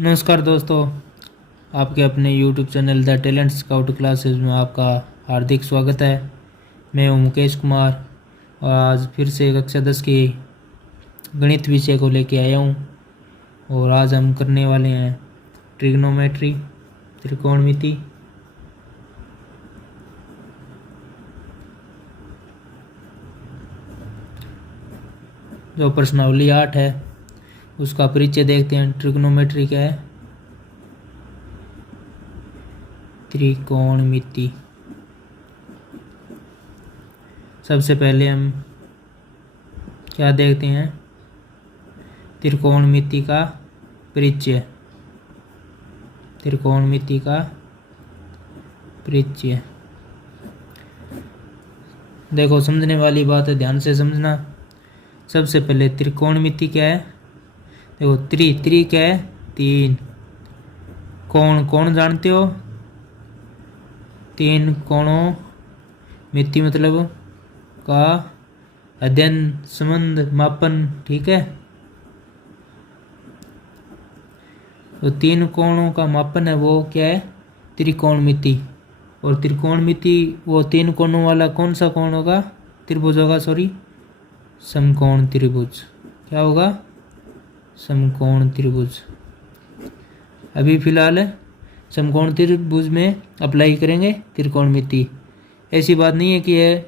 नमस्कार दोस्तों, आपके अपने YouTube channel the talent scout classes में आपका हार्दिक स्वागत है। मैं हूं मुकेश कुमार और आज फिर से कक्षा 10 की गणित विषय को लेके आया हूं। और आज हम करने वाले हैं ट्रिग्नोमेट्री, त्रिकोणमिति। जो प्रश्नावली 8 है उसका परिचय देखते हैं। ट्रिग्नोमेट्री क्या है? त्रिकोणमिति। सबसे पहले हम क्या देखते हैं? त्रिकोणमिति का परिचय। त्रिकोणमिति का परिचय देखो, समझने वाली बात है, ध्यान से समझना। सबसे पहले त्रिकोणमिति क्या है? देखो, त्रि क्या है? 3। कोण कौन जानते हो? 3 कोणों, मिति मतलब का अध्ययन, संबंध, मापन। ठीक है, तो 3 कोणों का मापन है वो क्या है? त्रिकोणमिति। और त्रिकोणमिति वो 3 कोणों वाला कौन सा कोण होगा? त्रिभुज होगा, सॉरी, समकोण त्रिभुज। क्या होगा? समकोण त्रिभुज। अभी फिलहाल समकोण त्रिभुज में अप्लाई करेंगे त्रिकोणमिति। ऐसी बात नहीं है कि यह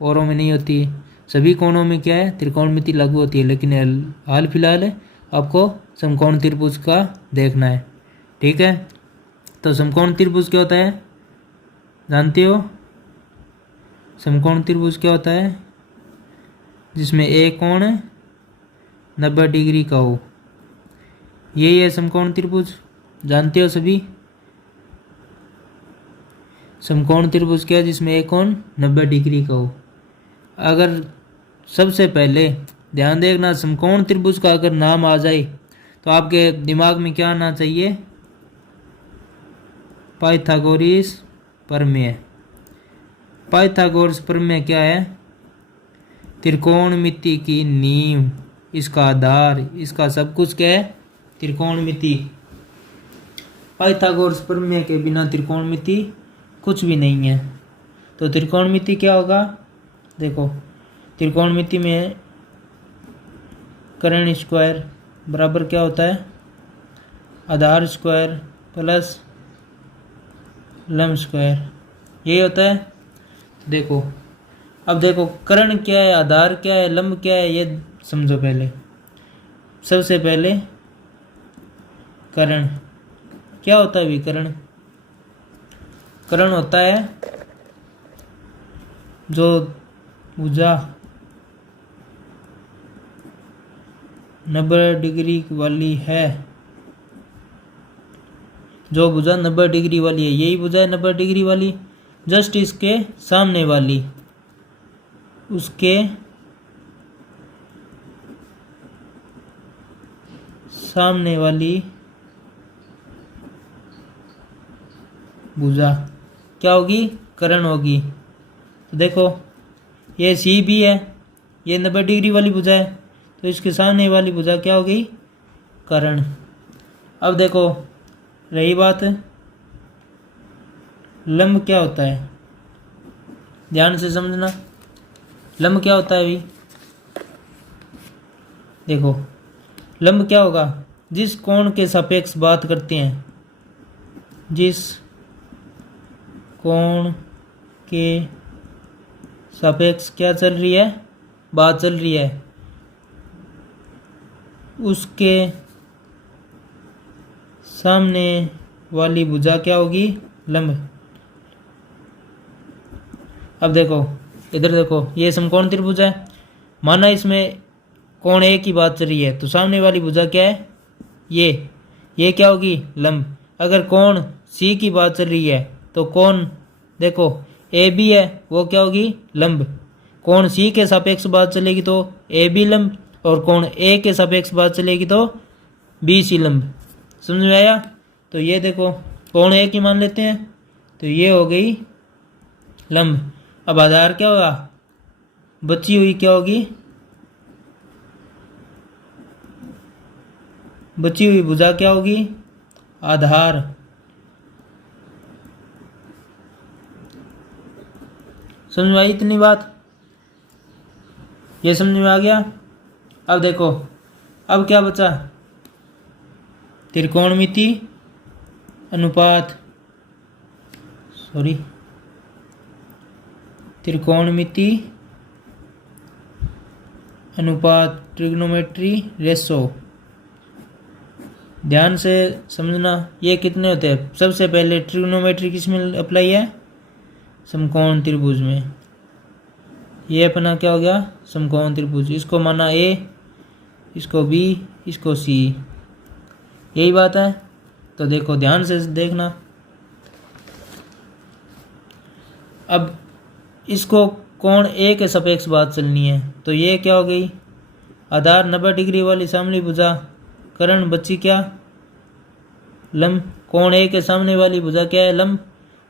औरों में नहीं होती, सभी कोणों में क्या है? त्रिकोणमिति लागू होती है, लेकिन हाल फिलहाल आपको समकोण त्रिभुज का देखना है। ठीक है, तो समकोण त्रिभुज क्या होता है? जानते हो समकोण त्रिभुज क्या होता है? जिसमें एक कोण 90 डिग्री का हो, यही है समकोण त्रिभुज। जानते हो सभी? समकोण त्रिभुज क्या है? जिसमें एक कोण 90 डिग्री का हो। अगर सबसे पहले ध्यान देखना, समकोण त्रिभुज का अगर नाम आ जाए तो आपके दिमाग में क्या आना चाहिए? पाइथागोरस प्रमेय। पाइथागोरस प्रमेय क्या है? त्रिकोणमिति की नींव, इसका आधार, इसका सब कुछ क्या है? त्रिकोणमिति। पाइथागोरस प्रमेय के बिना त्रिकोणमिति कुछ भी नहीं है। तो त्रिकोणमिति क्या होगा? देखो, त्रिकोणमिति में कर्ण स्क्वायर बराबर क्या होता है? आधार स्क्वायर प्लस लंब स्क्वायर, यही होता है। देखो, अब देखो, कर्ण क्या है, आधार क्या है, लंब क्या है, ये समझो पहले। सबसे पहले कर्ण क्या होता है? विकर्ण। कर्ण होता है जो भुजा 90 डिग्री वाली है, जो भुजा 90 डिग्री वाली है, यही भुजा है 90 डिग्री वाली। जस्ट इसके सामने वाली, उसके सामने वाली भुजा क्या होगी? कर्ण होगी। तो देखो, ये सी भी है, ये 90 डिग्री वाली भुजा है, तो इसके सामने वाली भुजा क्या होगी? कर्ण। अब देखो, रही बात लंब क्या होता है, ध्यान से समझना। लंब क्या होता है? अभी देखो, लंब क्या होगा? जिस कोण के सापेक्ष बात करते हैं, जिस कोण के सापेक्ष क्या चल रही है? बात चल रही है, उसके सामने वाली भुजा क्या होगी? लंब। अब देखो, इधर देखो, ये समकोण त्रिभुज है, माना इसमें कोण एक की बात चल रही है, तो सामने वाली भुजा क्या है? ये क्या होगी? लंब। अगर कोण सी की बात चल रही है तो कोण देखो ए बी है, वो क्या होगी? लंब। कोण सी के सापेक्ष बात चलेगी तो ए बी लंब, और कोण ए के सापेक्ष बात चलेगी तो बी सी लंब। समझ में आया? तो ये देखो, कोण ए की मान लेते हैं, तो ये हो गई लंब। अब आधार क्या होगा? बची हुई क्या होगी? बची हुई भुजा क्या होगी? आधार। समझ में आई इतनी बात? ये समझ में आ गया? अब देखो, अब क्या बचा? त्रिकोणमिति अनुपात, त्रिकोणमिति अनुपात, ट्रिग्नोमेट्री रेशो। ध्यान से समझना, ये कितने होते हैं? सबसे पहले ट्रिग्नोमेट्री किस में अप्लाई है? समकोण त्रिभुज में। ये अपना क्या हो गया? समकोण त्रिभुज। इसको माना ए, इसको बी, इसको सी। यही बात है। तो देखो ध्यान से देखना। अब इसको कोण ए के सापेक्ष बात चलनी है। तो ये क्या हो गई? आधार 90 डिग्री वाली सामने भुजा, कर्ण बची क्या? लंब। कोण ए के सामने वाली भुजा क्या है? लंब।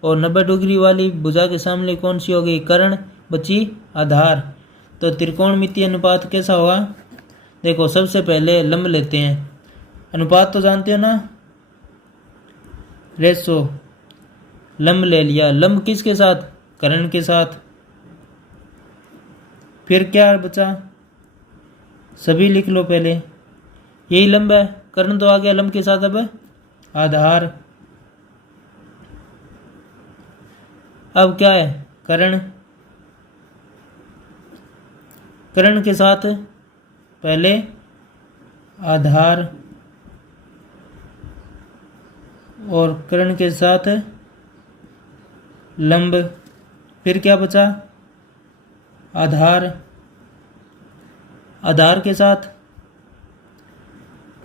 और 90 डिग्री वाली भुजा के सामने कौन सी हो गई? कर्ण, बची आधार। तो त्रिकोणमितीय अनुपात कैसा होगा? देखो सबसे पहले लंब लेते हैं। अनुपात तो जानते हो ना, रेशो। लंब ले लिया। लंब किसके साथ? कर्ण के साथ। फिर क्या बचा? सभी लिख लो पहले। यही लंब है, कर्ण तो आ गया लंब के साथ। अब आधार। अब क्या है? कर्ण। कर्ण के साथ पहले आधार और कर्ण के साथ लंब। फिर क्या बचा? आधार, आधार के साथ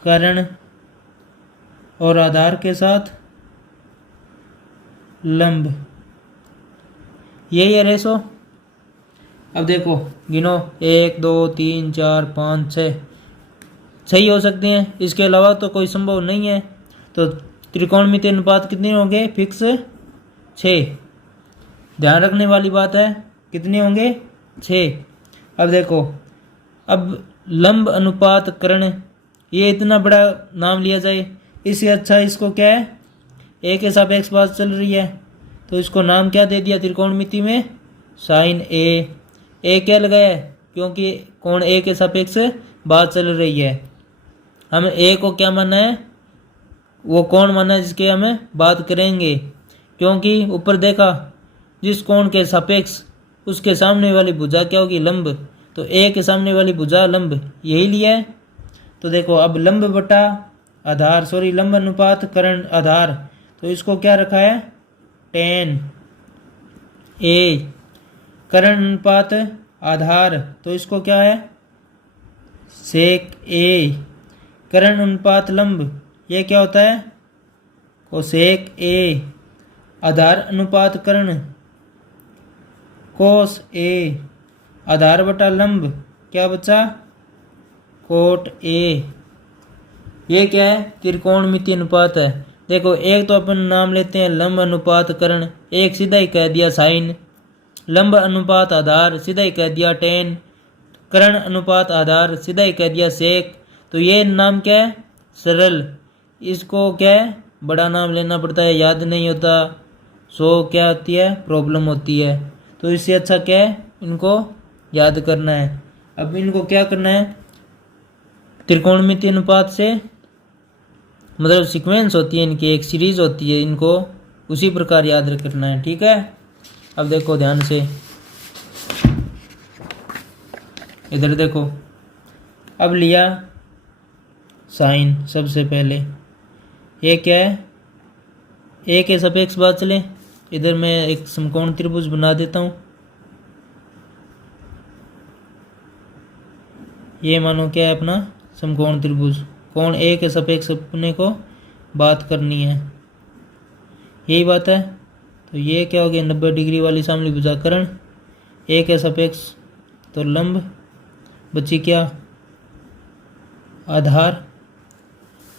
कर्ण और आधार के साथ लंब। यही है रेशो। अब देखो गिनो, 1 2 3 4 5 6 सही हो सकते हैं, इसके अलावा तो कोई संभव नहीं है। तो त्रिकोणमितीय अनुपात कितने होंगे? फिक्स 6। ध्यान रखने वाली बात है, कितने होंगे? 6। अब देखो, अब लंब अनुपात कर्ण, ये इतना बड़ा नाम लिया जाए, इससे अच्छा इसको क्या है? ए के सापेक्ष बात चल रही है, तो इसको नाम क्या दे दिया त्रिकोणमिति में? साइन ए। ए क्या लगाया है? क्योंकि कोण ए के सापेक्ष बात चल रही है। हमें ए को क्या मानना है? वो कोण मानना है जिसके हमें बात करेंगे। क्योंकि ऊपर देखा, जिस कोण के सापेक्ष उसके सामने वाली भुजा क्या होगी? लंब। तो ए के सामने वाली भुजा लंब, यही लिया है। तो देखो अब लंब बटा आधार, लंब अनुपात कर्ण आधार, तो इसको क्या रखा है? tan ए। कर्ण अनुपात आधार, तो इसको क्या है? sec ए। कर्ण अनुपात लंब, ये क्या होता है? cosec ए। आधार अनुपात कर्ण, cos ए। आधार बटा लंब, क्या बचा? cot ए। ये क्या है? त्रिकोणमितीय अनुपात है। देखो एक तो अपन नाम लेते हैं लंब अनुपात कर्ण, एक सीधा ही कह दिया साइन। लंब अनुपात आधार, सीधा ही कह दिया tan। कर्ण अनुपात आधार, सीधा ही कह दिया सेक। तो ये नाम क्या है? सरल। इसको क्या है? बड़ा नाम लेना पड़ता है, याद नहीं होता, क्या होती है? प्रॉब्लम होती है। तो इससे अच्छा क्या है? इनको याद करना है। अब इनको क्या करना है? त्रिकोणमितीय अनुपात से मतलब सीक्वेंस होती है इनकी, एक सीरीज होती है, इनको उसी प्रकार याद रखना है। ठीक है? अब देखो ध्यान से, इधर देखो। अब लिया साइन सबसे पहले, ये क्या है? ए के सापेक्ष बात चले। इधर मैं एक समकोण त्रिभुज बना देता हूँ। ये मानो क्या है? अपना समकोण त्रिभुज। कोण ए के सापेक्ष अपने को बात करनी है, यही बात है। तो ये क्या हो गया? 90 डिग्री वाली सामने भुजा कर्ण, ए के सापेक्ष तो लंब, बची क्या? आधार,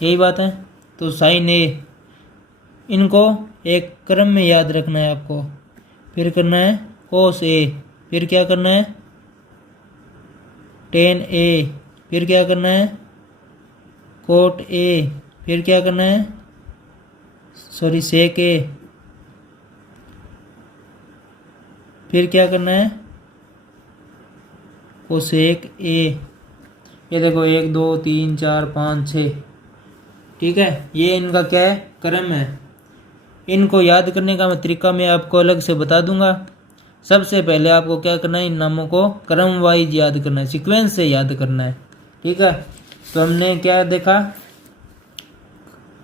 यही बात है। तो साइन ए, इनको एक क्रम में याद रखना है आपको। फिर करना है कोस ए, फिर क्या करना है? tan ए, फिर क्या करना है? कोट ए, फिर क्या करना है? सॉरी सेक ए, फिर क्या करना है कोसेक ए। ये देखो 1 2 3 4 5 6, ठीक है, ये इनका क्या है क्रम है। इनको याद करने का मैं तरीका मैं आपको अलग से बता दूंगा। सबसे पहले आपको क्या करना है, इन नामों को क्रम वाइज याद करना है, सीक्वेंस से याद करना है, ठीक है। तो हमने क्या देखा,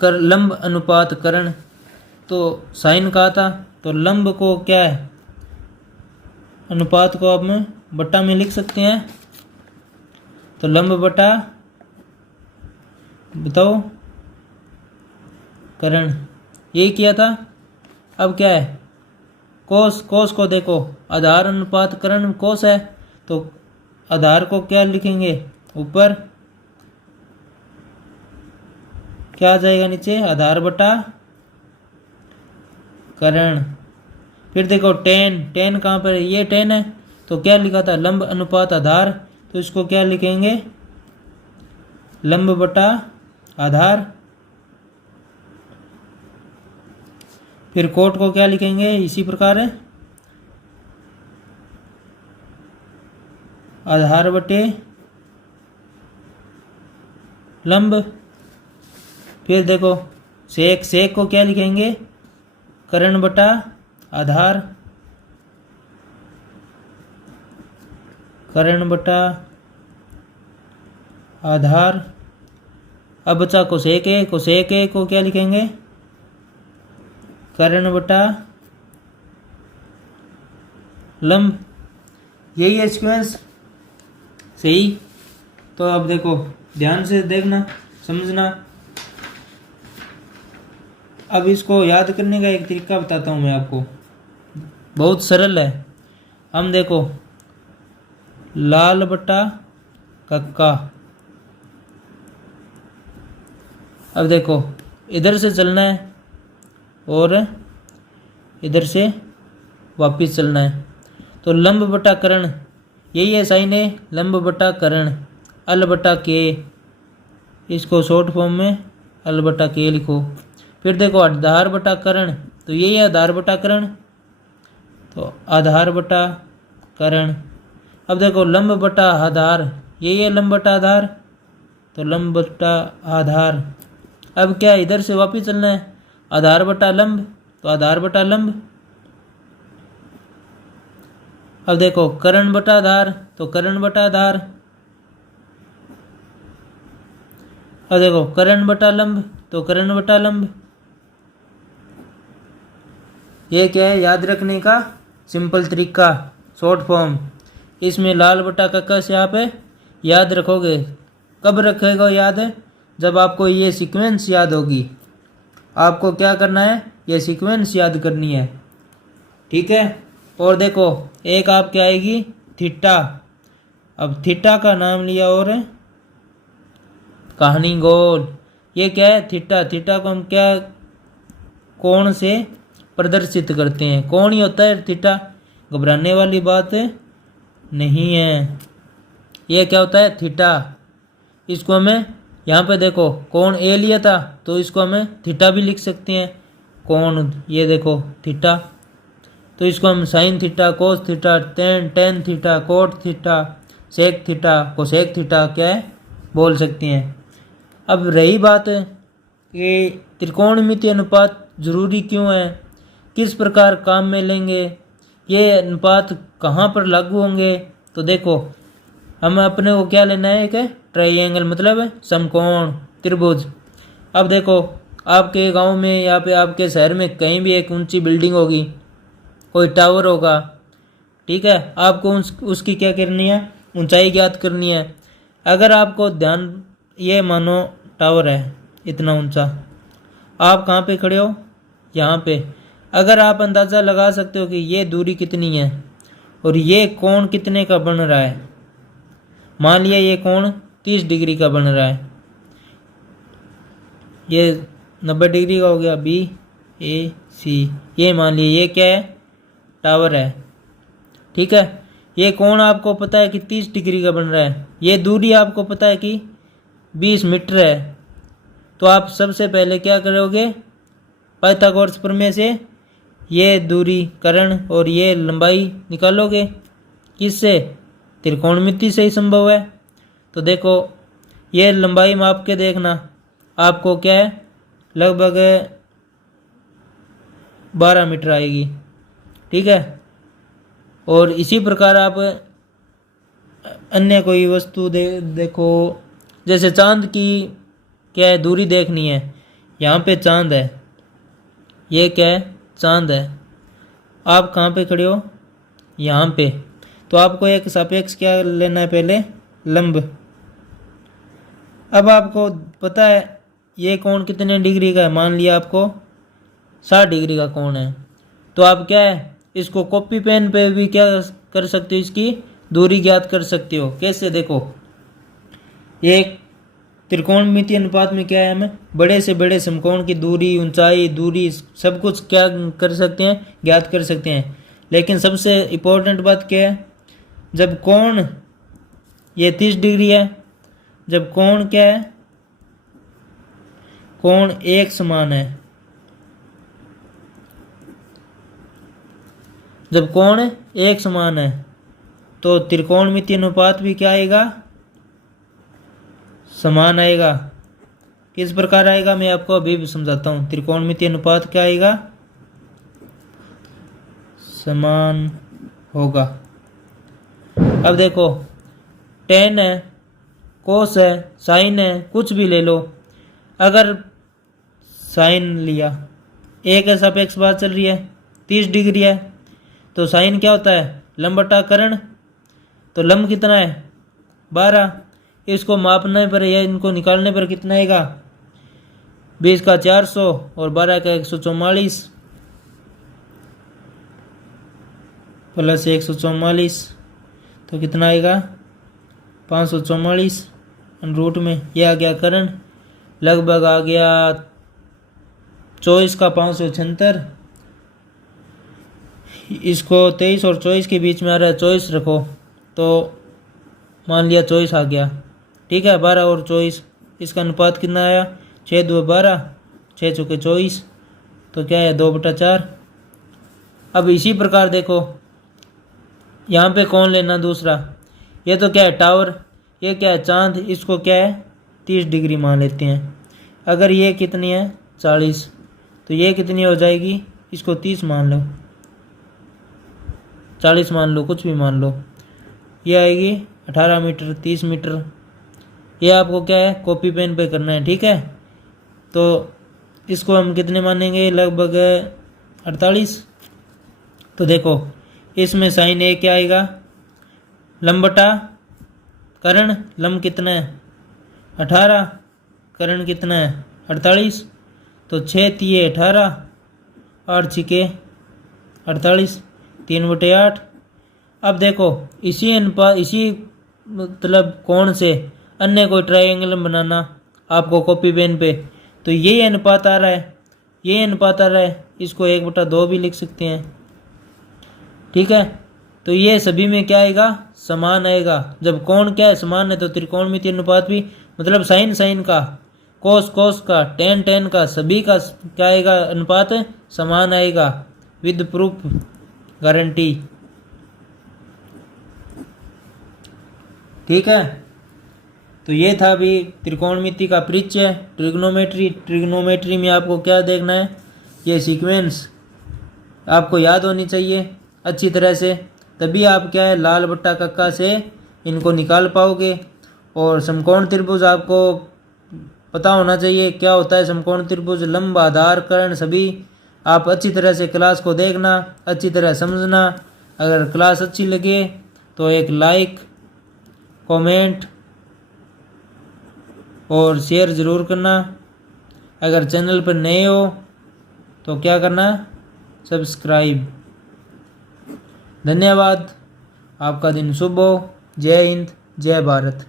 कर लंब अनुपात करण, तो साइन कहा था, तो लंब को क्या है अनुपात को आप में बट्टा में लिख सकते हैं, तो लंब बटा बताओ करण, यही किया था। अब क्या है कोस, कोस को देखो आधार अनुपात करण कोस है, तो आधार को क्या लिखेंगे ऊपर, क्या आ जाएगा नीचे आधार बटा करण। फिर देखो टेन, टेन कहाँ पर है, ये टेन है, तो क्या लिखा था लंब अनुपात आधार, तो इसको क्या लिखेंगे लंब बटा आधार। फिर कोट को क्या लिखेंगे इसी प्रकार है आधार बटे लंब। फिर देखो सेक, सेक को क्या लिखेंगे करण बटा आधार, करण बटा आधार। अब बचा कोसेक ए, कोसेक ए को क्या लिखेंगे करण बटा लंब। यही है सीक्वेंस, सही। तो अब देखो ध्यान से देखना समझना। अब इसको याद करने का एक तरीका बताता हूँ मैं आपको, बहुत सरल है। हम देखो लाल बटा कक्का, अब देखो इधर से चलना है और इधर से वापिस चलना है, तो लंब बटा करण यही है साइन है, लंब बटा करण अल बटा के, इसको शॉर्ट फॉर्म में अल बटा के लिखो। फिर देखो आधार बटा करण, तो यही है आधार बटा करण, तो आधार बटा करण। अब देखो लंब बटा आधार, यही है लंब बटा आधार, तो लंब बटा आधार। अब क्या इधर से वापिस चलना है आधार बटा लंब, तो आधार बटा लंब। अब देखो करण बटा आधार, तो करण बटा आधार। अब देखो करण बटा लंब, तो करण बटा लंब। ये क्या है याद रखने का सिंपल तरीका, शॉर्ट फॉर्म। इसमें लाल बटा कक्का से आप याद रखोगे, कब रखेगा याद, जब आपको ये सीक्वेंस याद होगी। आपको क्या करना है ये सीक्वेंस याद करनी है, ठीक है। और देखो एक आपके आएगी थीटा, अब थीटा का नाम लिया और कहानी गोल। ये क्या है थीटा, थीटा को हम क्या कोण से प्रदर्शित करते हैं, कोण ही होता है थीटा, घबराने वाली बात नहीं है। ये क्या होता है थीटा, इसको हमें यहाँ पे देखो कोण ए लिया था, तो इसको हमें थीटा भी लिख सकते हैं कोण, ये देखो थीटा, तो इसको हम sine theta, cos theta, tan theta, cot theta, sec theta, cosec theta क्या है बोल सकते हैं। अब रही बात ये त्रिकोणमितीय अनुपात जरूरी क्यों है, किस प्रकार काम में लेंगे, ये अनुपात कहाँ पर लागू होंगे, तो देखो हम अपने को क्या लेना है, एक ट्रायंगल मतलब समकोण त्रिभुज। अब देखो आपके गांव में या पे आपके शहर में कहीं भी एक ऊंची बिल्डिंग होगी, कोई टावर होगा, ठीक है, आपको उसकी क्या करनी है ऊंचाई ज्ञात करनी है। अगर आपको ध्यान, ये मानो टावर है इतना ऊंचा, आप कहाँ पे खड़े हो यहाँ पे, अगर आप अंदाज़ा लगा सकते हो कि ये दूरी कितनी है और ये कोण कितने का बन रहा है, मान लिया ये कोण 30 डिग्री का बन रहा है, ये 90 डिग्री का हो गया बी ए सी, ये मान लिया ये क्या है टावर है, ठीक है। ये कोण आपको पता है कि 30 डिग्री का बन रहा है, ये दूरी आपको पता है कि 20 मीटर है, तो आप सबसे पहले क्या करोगे पाइथागोरस प्रमेय से ये दूरीकरण और ये लंबाई निकालोगे। किससे? त्रिकोणमिति से ही संभव है। तो देखो ये लंबाई माप के देखना, आपको क्या है लगभग 12 मीटर आएगी। ठीक है। और इसी प्रकार आप अन्य कोई वस्तु देखो, जैसे चांद की क्या है दूरी देखनी है। यहाँ पे चांद है, ये क्या है चांद है। आप कहाँ पे खड़े हो? यहाँ पे। तो आपको एक सापेक्ष क्या लेना है पहले? लंब। अब आपको पता है ये कोण कितने डिग्री का है। मान लिया आपको 60 डिग्री का कोण है। तो आप क्या है इसको कॉपी पेन पे भी क्या कर सकते हो, इसकी दूरी ज्ञात कर सकते हो। कैसे? देखो एक त्रिकोणमितीय अनुपात में क्या है, हमें बड़े से बड़े समकोण की दूरी, ऊंचाई, दूरी सब कुछ क्या कर सकते हैं, ज्ञात कर सकते हैं। लेकिन सबसे इम्पोर्टेंट बात क्या है, जब कोण ये 30 डिग्री है, जब कोण क्या है, कोण एक समान है, जब कोण एक समान है तो त्रिकोणमितीय अनुपात भी क्या आएगा, समान आएगा। किस प्रकार आएगा मैं आपको अभी भी समझाता हूँ। त्रिकोणमितीय अनुपात क्या आएगा, समान होगा। अब देखो टेन है, कोस है, साइन है, कुछ भी ले लो। अगर साइन लिया, एक है सापेक्ष बात चल रही है, 30 डिग्री है, तो साइन क्या होता है, लंब बटा कर्ण। तो लंब कितना है 12। इसको मापने पर या इनको निकालने पर कितना आएगा, 20 का 400 और 12 का 144 प्लस 144, तो कितना आएगा 544 रूट में। यह आ गया कर्ण, लगभग आ गया 24 का 576। इसको 23 और 24 के बीच में आ रहा है, 24 रखो तो मान लिया 24 आ गया। ठीक है। 12 और 24 इसका अनुपात कितना आया, 6 2 12, 6 चौके 24, तो क्या है 2/4। अब इसी प्रकार देखो यहाँ पे कौन लेना दूसरा, ये तो क्या है टावर, ये क्या है चांद, इसको क्या है 30 डिग्री मान लेते हैं। अगर ये कितनी है 40, तो ये कितनी हो जाएगी, इसको 30 मान लो, 40 मान लो, कुछ भी मान लो। ये आएगी 18 मीटर, 30 मीटर। ये आपको क्या है कॉपी पेन पे करना है। ठीक है। तो इसको हम कितने मानेंगे, लगभग 48। तो देखो इसमें साइन ए क्या आएगा, लंब बटा कर्ण। लंब कितना है 18, कर्ण कितना है 48, तो 6 3 18, 8 6 48, 3/8। अब देखो इसी अनुपात, इसी मतलब कोण से अन्य कोई ट्रायंगल बनाना आपको कॉपी पेन पे, तो यही अनुपात आ रहा है, यही अनुपात आ रहा है। इसको 1/2 भी लिख सकते हैं। ठीक है। तो ये सभी में क्या आएगा, समान आएगा। जब कोण क्या है समान है तो त्रिकोणमितीय अनुपात भी, मतलब साइन साइन का, कोस कोस का, टेन टेन का, सभी का क्या आएगा अनुपात समान आएगा, विद प्रूफ गारंटी। ठीक है। तो ये था अभी त्रिकोणमिति का परिचय, ट्रिग्नोमेट्री। ट्रिग्नोमेट्री में आपको क्या देखना है, ये सीक्वेंस आपको याद होनी चाहिए अच्छी तरह से, तभी आप क्या है लाल बट्टा कक्का से इनको निकाल पाओगे। और समकोण त्रिभुज आपको पता होना चाहिए क्या होता है समकोण त्रिभुज, लंब, आधार, कर्ण, सभी आप अच्छी तरह से क्लास को देखना, अच्छी तरह समझना। अगर क्लास अच्छी लगे तो एक लाइक, कमेंट और शेयर ज़रूर करना। अगर चैनल पर नए हो तो क्या करना, सब्सक्राइब। धन्यवाद। आपका दिन शुभ हो। जय हिंद, जय भारत।